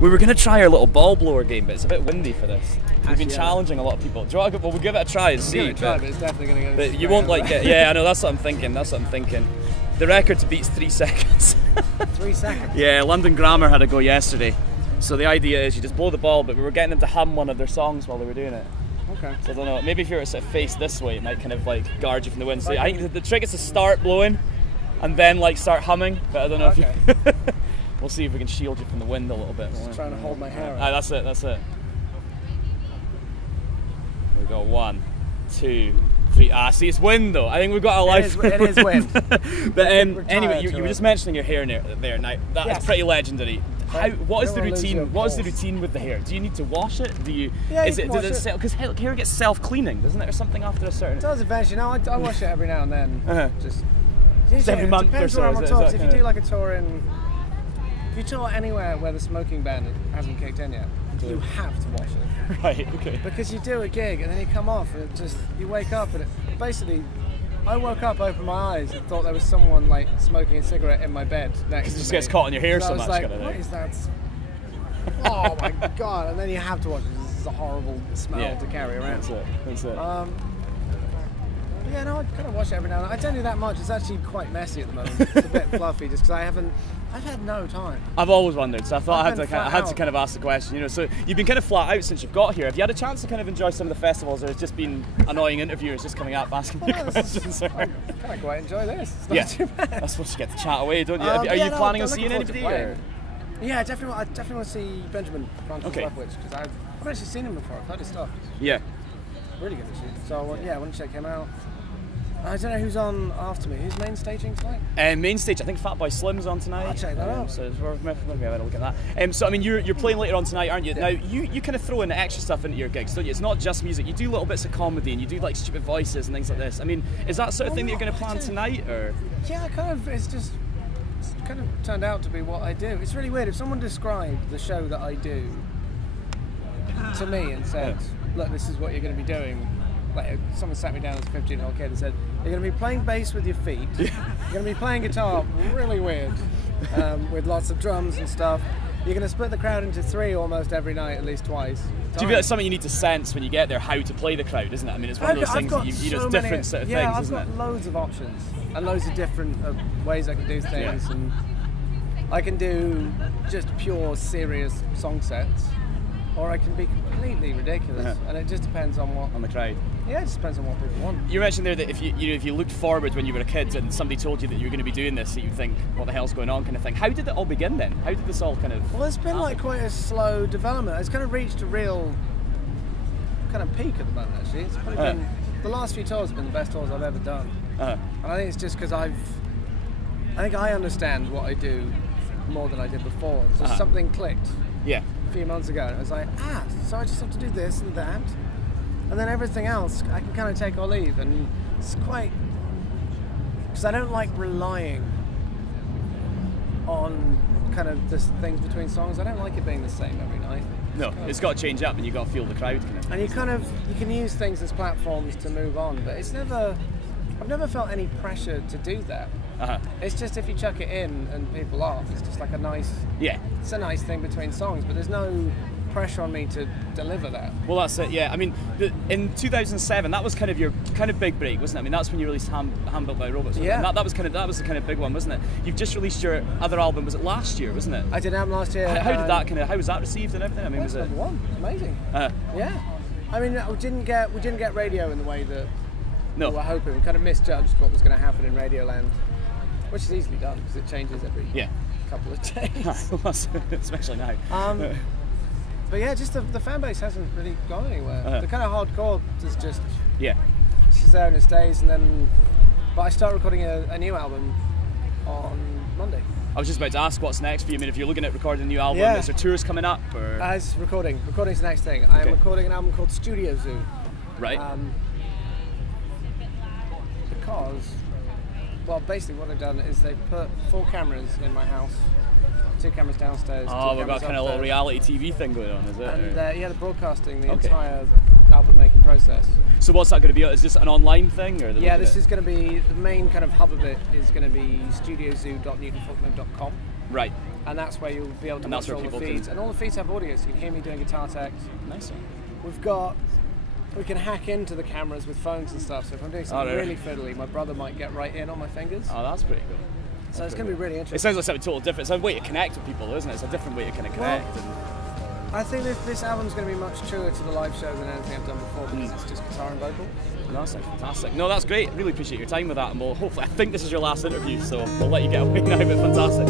We were going to try our little ball blower game, but it's a bit windy for this. We've been challenging a lot of people. Do you want to go? Well, we'll give it a try and see. Give it a try, but it's definitely going to go. But you won't like it. Yeah, I know. That's what I'm thinking. The record to beat's 3 seconds. 3 seconds? Yeah, London Grammar had a go yesterday. So the idea is you just blow the ball, but we were getting them to hum one of their songs while they were doing it. Okay. So I don't know. Maybe if you were to sort of face this way, it might kind of like guard you from the wind. So I think the trick is to start blowing and then like start humming. But I don't know if you. We'll see if we can shield you from the wind a little bit. Just trying to hold my hair. That's it. We got 1, 2, 3. See, it's wind though. I think we've got a life. It is wind. But anyway, you were just mentioning your hair there. Now that is pretty legendary. What is the routine? What is the routine with the hair? Do you need to wash it? Do you? Yeah, is it? Because hair gets self-cleaning, doesn't it, or something after a certain? It does eventually. No, I wash it every now and then. Just every month or so. If you do like a tour in. If you tour anywhere where the smoking ban hasn't kicked in yet, you have to wash it. Right, okay. Because you do a gig and then you come off and you wake up and basically, I woke up, opened my eyes and thought there was someone like smoking a cigarette in my bed next to me. Because it just gets caught in your hair so much. I was like, what is that? Oh my God, and then you have to wash it. This is a horrible smell to carry around. That's it. Yeah, no, I kind of wash it every now and then. I don't do that much. It's actually quite messy at the moment. It's a bit fluffy just because I've had no time. I've always wondered, so I thought I had to kind of ask the question. You know, so you've been kind of flat out since you've got here. Have you had a chance to kind of enjoy some of the festivals, or it's just been annoying interviewers just coming up asking you questions? I kind of quite enjoy this. It's not too bad. That's what you get to chat away, don't you? Are you planning on seeing anybody? Yeah, I definitely want to see Benjamin Francis Leftwich because I've actually seen him before. I've heard his stuff. Yeah. Really good to see. So I want to check him out. I don't know who's on after me. Who's main staging tonight? Main stage, I think Fatboy Slim's on tonight. I'll check that out. So maybe I'll look at that. So I mean, you're playing later on tonight, aren't you? Yeah. Now you kind of throw in extra stuff into your gigs, don't you? It's not just music. You do little bits of comedy and you do like stupid voices and things like this. I mean, is that sort of thing that you're going to plan tonight, or? Yeah, it's kind of turned out to be what I do. It's really weird. If someone described the show that I do to me and said, "Look, this is what you're going to be doing." Like someone sat me down as a 15-year-old kid and said, "You're going to be playing bass with your feet. You're going to be playing guitar, really weird, with lots of drums and stuff. You're going to split the crowd into 3 almost every night, at least twice." Do you feel like something you need to sense when you get there, how to play the crowd, isn't it? I mean, it's one of those things that you know, it's different sort of things, isn't it? I've got loads of options and loads of different ways I can do things, and I can do just pure serious song sets, or I can be completely ridiculous, and it just depends on the crowd. Yeah, it just depends on what people want. You mentioned there that if you looked forward when you were a kid and somebody told you that you were going to be doing this, that you'd think, what the hell's going on, kind of thing. How did it all begin then? How did this all kind of Well, it's been like quite a slow development. It's kind of reached a real kind of peak at the moment, actually. It's probably been, the last few tours have been the best tours I've ever done. And I think it's just because I think I understand what I do more than I did before. So something clicked. Yeah. A few months ago, and I was like, so I just have to do this and that, and then everything else I can kind of take or leave, and it's quite, because I don't like relying on kind of the things between songs. I don't like it being the same every night. No, it's got to change up, and you've got to feel the crowd kind of. And you can use things as platforms to move on, but I've never felt any pressure to do that. It's just if you chuck it in and people laugh, it's just like a nice. Yeah. It's a nice thing between songs, but there's no pressure on me to deliver that. Well, that's it. Yeah. I mean, in 2007, that was kind of your big break, wasn't it? I mean, that's when you released Hamburgled by Robots. Yeah. That was the kind of big one, wasn't it? You've just released your other album. Was it last year? Wasn't it? I did an album last year. How was that received and everything? I mean, was it? Number one. Amazing. Yeah. I mean, we didn't get radio in the way that we were hoping. We kind of misjudged what was going to happen in Radioland. Which is easily done because it changes every couple of days. Especially now. But yeah, just the fan base hasn't really gone anywhere. The kind of hardcore is just she's there and it stays, and then. But I start recording a new album on Monday. I was just about to ask what's next for you. I mean, if you're looking at recording a new album, is there tours coming up? Or? It's recording. Recording's the next thing. I'm recording an album called Studio Zoo. Right. Because. Well, basically what they've done is they've put 4 cameras in my house, 2 cameras downstairs. Oh, we've got kind of a little reality TV thing going on, is it? And they're broadcasting the entire album making process. So what's that going to be? Is this an online thing? Or this is going to be, the main kind of hub of it is going to be studiozoo.newtonfaulkner.com. Right. And that's where you'll be able to watch all the feeds. And all the feeds have audio, so you can hear me doing guitar techs. Nice. We can hack into the cameras with phones and stuff, so if I'm doing something really fiddly, my brother might get right in on my fingers. Oh, that's pretty cool. So it's going to be really interesting. It sounds like something totally different. It's a way to connect with people, isn't it? It's a different way to kind of connect. I think this album's going to be much truer to the live show than anything I've done before, because it's just guitar and vocal. That's fantastic. No, that's great. Really appreciate your time with that, and hopefully, I think this is your last interview, so we'll let you get away now, but fantastic.